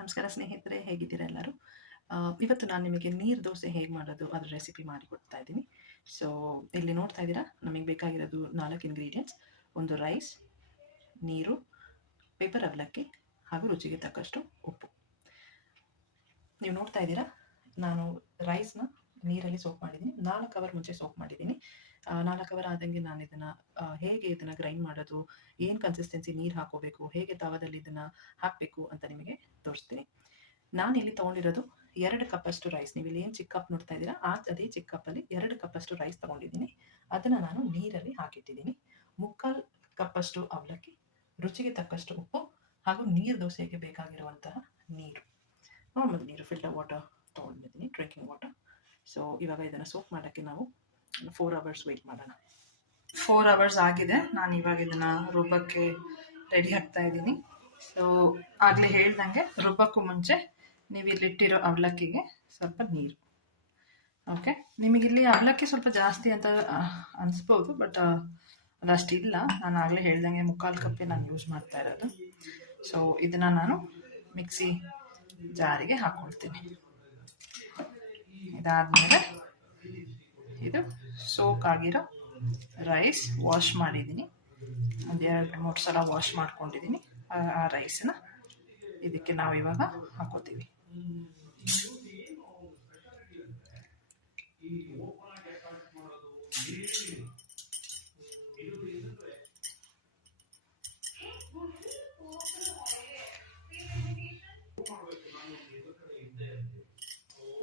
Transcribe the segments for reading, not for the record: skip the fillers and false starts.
ನಮಸ್ಕಾರ ಸ್ನೇಹಿತರೆ, ಹೇಗಿದ್ದೀರಾ ಎಲ್ಲರೂ? ಇವತ್ತು ನಾನು ನಿಮಗೆ ನೀರು ದೋಸೆ ಹೇಗೆ ಮಾಡೋದು ಅದರ ರೆಸಿಪಿ ಮಾಡಿಕೊಡ್ತಾ ಇದ್ದೀನಿ. ಸೊ ಇಲ್ಲಿ ನೋಡ್ತಾ ಇದ್ದೀರಾ, ನಮಗೆ ಬೇಕಾಗಿರೋದು 4 ಇಂಗ್ರೀಡಿಯೆಂಟ್ಸ್. ಒಂದು ರೈಸ್, ನೀರು, ಪೇಪರ್ ಅವಲಕ್ಕಿ ಹಾಗೂ ರುಚಿಗೆ ತಕ್ಕಷ್ಟು ಉಪ್ಪು. ನೀವು ನೋಡ್ತಾ ಇದ್ದೀರಾ, ನಾನು ರೈಸ್ನ ನೀರಲ್ಲಿ ಸೋಕ್ ಮಾಡಿದ್ದೀನಿ. 4 ಅವರ್ ಮುಂಚೆ ಸೋಕ್ ಮಾಡಿದ್ದೀನಿ. 4 ಅವರ್ ಆದಂಗೆ ನಾನು ಇದನ್ನು ಹೇಗೆ ಇದನ್ನು ಗ್ರೈಂಡ್ ಮಾಡೋದು, ಏನು ಕನ್ಸಿಸ್ಟೆನ್ಸಿ ನೀರು ಹಾಕೋಬೇಕು, ಹೇಗೆ ತವದಲ್ಲಿ ಇದನ್ನು ಹಾಕಬೇಕು ಅಂತ ನಿಮಗೆ ತೋರಿಸ್ತೀನಿ. ನಾನು ಇಲ್ಲಿ ತೊಗೊಂಡಿರೋದು 2 ಕಪ್ಪಷ್ಟು ರೈಸ್. ನೀವು ಇಲ್ಲಿ ಏನು ಚಿಕ್ಕ ಕಪ್ ನೋಡ್ತಾ ಇದ್ದೀರಾ, ಅದೇ ಚಿಕ್ಕ ಕಪ್ಪಲ್ಲಿ 2 ಕಪ್ಪಷ್ಟು ರೈಸ್ ತೊಗೊಂಡಿದ್ದೀನಿ. ಅದನ್ನು ನಾನು ನೀರಲ್ಲಿ ಹಾಕಿಟ್ಟಿದ್ದೀನಿ. 3/4 ಕಪ್ಪಷ್ಟು ಅವಲಕ್ಕಿ, ರುಚಿಗೆ ತಕ್ಕಷ್ಟು ಉಪ್ಪು ಹಾಗೂ ನೀರು ದೋಸೆಗೆ ಬೇಕಾಗಿರುವಂತಹ ನೀರು, ನಾರ್ಮಲ್ ನೀರು, ಫಿಲ್ಟರ್ ವಾಟರ್ ತೊಗೊಂಡಿದ್ದೀನಿ, ಡ್ರಿಂಕಿಂಗ್ ವಾಟರ್. ಸೊ ಇವಾಗ ಇದನ್ನು ಸೋಕ್ ಮಾಡೋಕ್ಕೆ ನಾವು 4 ಅವರ್ಸ್ ವೆಯ್ಟ್ ಮಾಡೋಣ. 4 ಅವರ್ಸ್ ಆಗಿದೆ. ನಾನು ಇವಾಗ ಇದನ್ನು ರುಬ್ಬಕ್ಕೆ ರೆಡಿ ಆಗ್ತಾ ಇದ್ದೀನಿ. ಸೊ ಆಗಲೇ ಹೇಳ್ದಂಗೆ ರುಬ್ಬಕ್ಕೂ ಮುಂಚೆ ನೀವು ಇಲ್ಲಿಟ್ಟಿರೋ ಅವಲಕ್ಕಿಗೆ ಸ್ವಲ್ಪ ನೀರು. ಓಕೆ, ನಿಮಗಿಲ್ಲಿ ಅವಲಕ್ಕಿ ಸ್ವಲ್ಪ ಜಾಸ್ತಿ ಅಂತ ಅನಿಸ್ಬೋದು, ಬಟ್ ಅದಷ್ಟಿಲ್ಲ. ನಾನು ಆಗಲೇ ಹೇಳ್ದಂಗೆ 3/4 ಕಪ್ಪೇ ನಾನು ಯೂಸ್ ಮಾಡ್ತಾ ಇರೋದು. ಸೊ ಇದನ್ನು ನಾನು ಮಿಕ್ಸಿ ಜಾರಿಗೆ ಹಾಕ್ಕೊಳ್ತೀನಿ. ಇದಾದಮೇಲೆ ಇದು ಸೋಕ್ ಆಗಿರೋ ರೈಸ್ ವಾಶ್ ಮಾಡಿದ್ದೀನಿ, ಒಂದು 2-3 ಸಲ ವಾಶ್ ಮಾಡ್ಕೊಂಡಿದ್ದೀನಿ. ಆ ರೈಸನ್ನ ಇದಕ್ಕೆ ನಾವು ಇವಾಗ ಹಾಕೋತೀವಿ.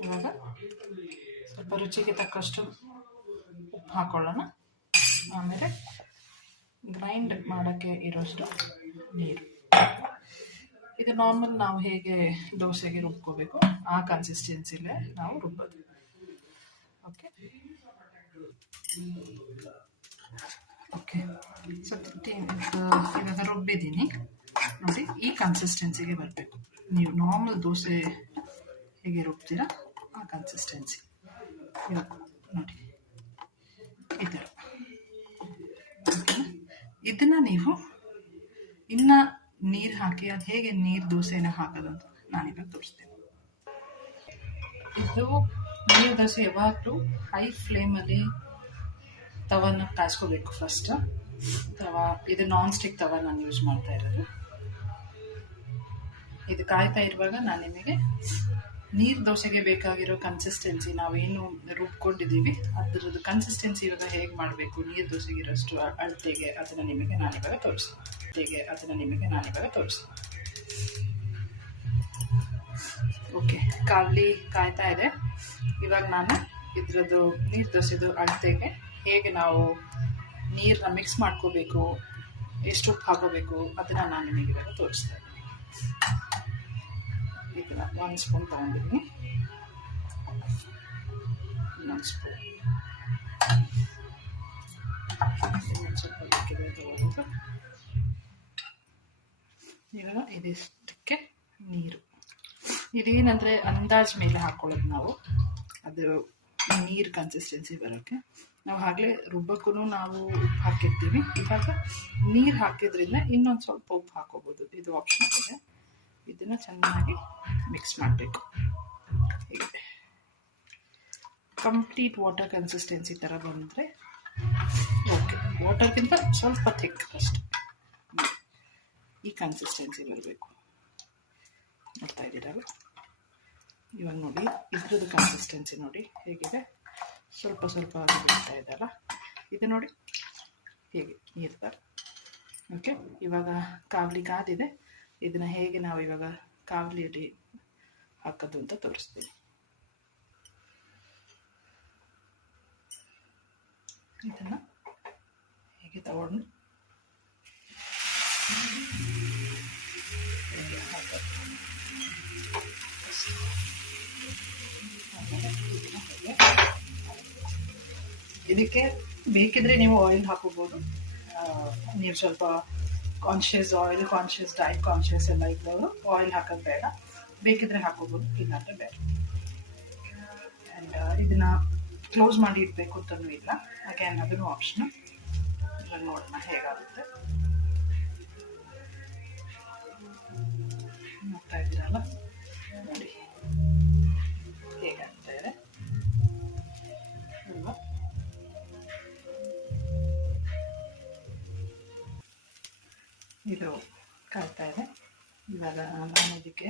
ಇವಾಗ ಸ್ವಲ್ಪ ರುಚಿಗೆ ತಕ್ಕಷ್ಟು ಉಪ್ಪು ಹಾಕೊಳ್ಳೋಣ. ಆಮೇಲೆ ಗ್ರೈಂಡ್ ಮಾಡೋಕ್ಕೆ ಇರೋಷ್ಟು ನೀರು. ಇದು ನಾರ್ಮಲ್ ನಾವು ಹೇಗೆ ದೋಸೆಗೆ ರುಬ್ಕೋಬೇಕು ಆ ಕನ್ಸಿಸ್ಟೆನ್ಸಿಲೇ ನಾವು ರುಬ್ಬೋದು. ಓಕೆ ಓಕೆ ಇವಾಗ ರುಬ್ಬಿದ್ದೀನಿ ನೋಡಿ, ಈ ಕನ್ಸಿಸ್ಟೆನ್ಸಿಗೆ ಬರಬೇಕು. ನೀವು ನಾರ್ಮಲ್ ದೋಸೆ ಹೇಗೆ ರುಬ್ತೀರಾ ಆ ಕನ್ಸಿಸ್ಟೆನ್ಸಿ ಇವಾಗ ನೋಡಿ, ಈ ಥರ. ಇದನ್ನು ನೀವು ಇನ್ನು ನೀರು ಹಾಕಿ ಅದು ಹೇಗೆ ನೀರು ದೋಸೆನ ಹಾಕೋದಂತ ನಾನಿವಾಗ ತೋರಿಸ್ತೇನೆ. ಇದು ನೀರು ದೋಸೆ ಯಾವಾಗಲೂ ಹೈ ಫ್ಲೇಮಲ್ಲಿ ತವನ ಕಾಯಿಸ್ಕೋಬೇಕು. ಫಸ್ಟ್ ಇದು ನಾನ್ ಸ್ಟಿಕ್ ತವ ನಾನು ಯೂಸ್ ಮಾಡ್ತಾ ಇರೋದು. ಇದು ಕಾಯ್ತಾ ಇರುವಾಗ ನಾನು ನಿಮಗೆ ನೀರು ದೋಸೆಗೆ ಬೇಕಾಗಿರೋ ಕನ್ಸಿಸ್ಟೆನ್ಸಿ, ನಾವೇನು ರುಬ್ಕೊಂಡಿದ್ದೀವಿ ಅದರದ್ದು ಕನ್ಸಿಸ್ಟೆನ್ಸಿ ಇವಾಗ ಹೇಗೆ ಮಾಡಬೇಕು ನೀರು ದೋಸೆಗೆ ಇರೋಷ್ಟು ಅಳತೆಗೆ, ಅದನ್ನು ನಿಮಗೆ ನಾನಿವಾಗ ತೋರಿಸ್ತೀನಿ. ಓಕೆ, ಕಾವಲಿ ಕಾಯ್ತಾ ಇದೆ. ಇವಾಗ ನಾನು ಇದರದ್ದು ನೀರು ದೋಸೆದು ಅಳತೆಗೆ ಹೇಗೆ ನಾವು ನೀರನ್ನ ಮಿಕ್ಸ್ ಮಾಡ್ಕೋಬೇಕು, ಎಷ್ಟು ಉಪ್ಪು ಹಾಕೋಬೇಕು ಅದನ್ನು ನಾನು ನಿಮಗೆ ಇವಾಗ ತೋರಿಸ್ತಾ ಇದ್ದೀನಿ. ಇದನ್ನ 1 ಸ್ಪೂನ್ ತೊಗೊಂಡಿದ್ದೀನಿ, ಇನ್ನೊಂದು ಸ್ಪೂನ್, ಸ್ವಲ್ಪ ಬೇಕಿದೆ ತೊಗೊಳ್ಳೋದು. ಇವಾಗ ಇದಿಷ್ಟಕ್ಕೆ ನೀರು. ಇದೇನಂದರೆ ಅಂದಾಜು ಮೇಲೆ ಹಾಕ್ಕೊಳ್ಳೋದು ನಾವು, ಅದು ನೀರು ಕನ್ಸಿಸ್ಟೆನ್ಸಿ ಬರೋಕ್ಕೆ. ನಾವು ಆಗಲೇ ರುಬ್ಬಕ್ಕೂ ನಾವು ಉಪ್ಪು ಹಾಕಿರ್ತೀವಿ. ಇವಾಗ ನೀರು ಹಾಕಿದ್ರಿಂದ ಇನ್ನೊಂದು ಸ್ವಲ್ಪ ಉಪ್ಪು ಹಾಕೋಬೋದು, ಇದು ಆಪ್ಷನಲ್ ಇದೆ. ಇದನ್ನು ಚೆನ್ನಾಗಿ ಮಿಕ್ಸ್ ಮಾಡಬೇಕು. ಹೀಗೆ ಕಂಪ್ಲೀಟ್ ವಾಟರ್ ಕನ್ಸಿಸ್ಟೆನ್ಸಿ ಥರ ಬಂದರೆ ಓಕೆ. ವಾಟರ್ಗಿಂತ ಸ್ವಲ್ಪ ಥಿಕ್ ಅಷ್ಟೆ, ಈ ಕನ್ಸಿಸ್ಟೆನ್ಸಿ ಬರಬೇಕು. ನೋಡ್ತಾ ಇದ್ದೀರಲ್ಲ, ಇವಾಗ ನೋಡಿ ಇದ್ರದ್ದು ಕನ್ಸಿಸ್ಟೆನ್ಸಿ ನೋಡಿ ಹೇಗಿದೆ, ಸ್ವಲ್ಪ ಆಗಿ ಬರ್ತಾ ಇದೆಯಲ್ಲ, ಇದು ನೋಡಿ ಹೇಗೆ ನೀರು ಥರ. ಓಕೆ, ಇವಾಗ ಕಾವಲಿ ಕಾದಿದೆ. ಇದನ್ನು ಹೇಗೆ ನಾವು ಇವಾಗ ಕಾವಲಿಯಲ್ಲಿ ಹಾಕೋದು ಅಂತ ತೋರಿಸ್ತೀನಿ. ಇದನ್ನು ಹೇಗೆ ತಗೊಂಡು ಹೇಗೆ ಹಾಕೋದು, ಇದಕ್ಕೆ ಬೇಕಿದ್ರೆ ನೀವು ಆಯಿಲ್ ಹಾಕೋಬೋದು. ನೀವು ಸ್ವಲ್ಪ conscious oil conscious, diet conscious ಎಲ್ಲ ಇದ್ದವರು ಆಯಿಲ್ ಹಾಕೋದು ಬೇಡ, ಬೇಕಿದ್ರೆ ಹಾಕೋಬೋದು, ಇಲ್ಲಾಂದರೆ ಬೇಡ. ಆ್ಯಂಡ್ ಇದನ್ನು ಕ್ಲೋಸ್ ಮಾಡಿ ಇಡಬೇಕು ಅಂತಲೂ ಇಲ್ಲ, ಅಗೇನ್ ಅದನ್ನು ಆಪ್ಷನ್. ಇವಾಗ ನೋಡೋಣ ಹೇಗಾಗುತ್ತೆ. ನೋಡ್ತಾ ಇದ್ದೀರಲ್ಲ, ಇವಾಗ ನಾನು ಇದಕ್ಕೆ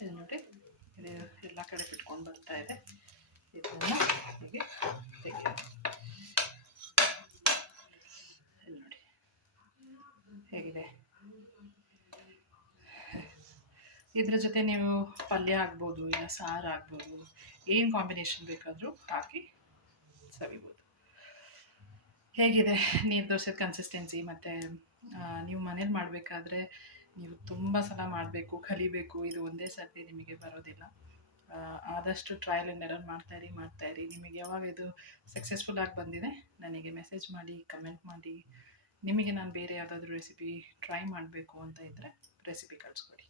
ಇಲ್ಲಿ ನೋಡಿ ಇದು ಎಲ್ಲ ಕಡೆ ಬಿಟ್ಕೊಂಡು ಬರ್ತಾ ಇದೆ. ಇದನ್ನು ಹೀಗೆ ತೆಗೆಯೋದು. ಇಲ್ಲಿ ನೋಡಿ ಹೇಗಿದೆ. ಇದ್ರ ಜೊತೆ ನೀವು ಪಲ್ಯ ಆಗ್ಬೋದು, ಇಲ್ಲ ಸಾರು ಆಗ್ಬೋದು, ಏನು ಕಾಂಬಿನೇಷನ್ ಬೇಕಾದರೂ ಹಾಕಿ ಸವಿಬೋದು. ಹೇಗಿದೆ ನೀರು ದೋಸೆ ಕನ್ಸಿಸ್ಟೆನ್ಸಿ? ಮತ್ತು ನೀವು ಮನೇಲಿ ಮಾಡಬೇಕಾದ್ರೆ ನೀವು ತುಂಬ ಸಲ ಮಾಡಬೇಕು, ಕಲಿಬೇಕು. ಇದು ಒಂದೇ ಸರ್ತಿ ನಿಮಗೆ ಬರೋದಿಲ್ಲ. ಆದಷ್ಟು ಟ್ರಯಲ್ ಆ್ಯಂಡ್ ಎರರ್ ಮಾಡ್ತಾಯಿರಿ. ನಿಮಗೆ ಯಾವಾಗ ಇದು ಸಕ್ಸಸ್ಫುಲ್ಲಾಗಿ ಬಂದಿದೆ ನನಗೆ ಮೆಸೇಜ್ ಮಾಡಿ, ಕಮೆಂಟ್ ಮಾಡಿ. ನಿಮಗೆ ನಾನು ಬೇರೆ ಯಾವುದಾದ್ರೂ ರೆಸಿಪಿ ಟ್ರೈ ಮಾಡಬೇಕು ಅಂತ ಇದ್ದರೆ ರೆಸಿಪಿ ಕಳಿಸ್ಕೊಡಿ.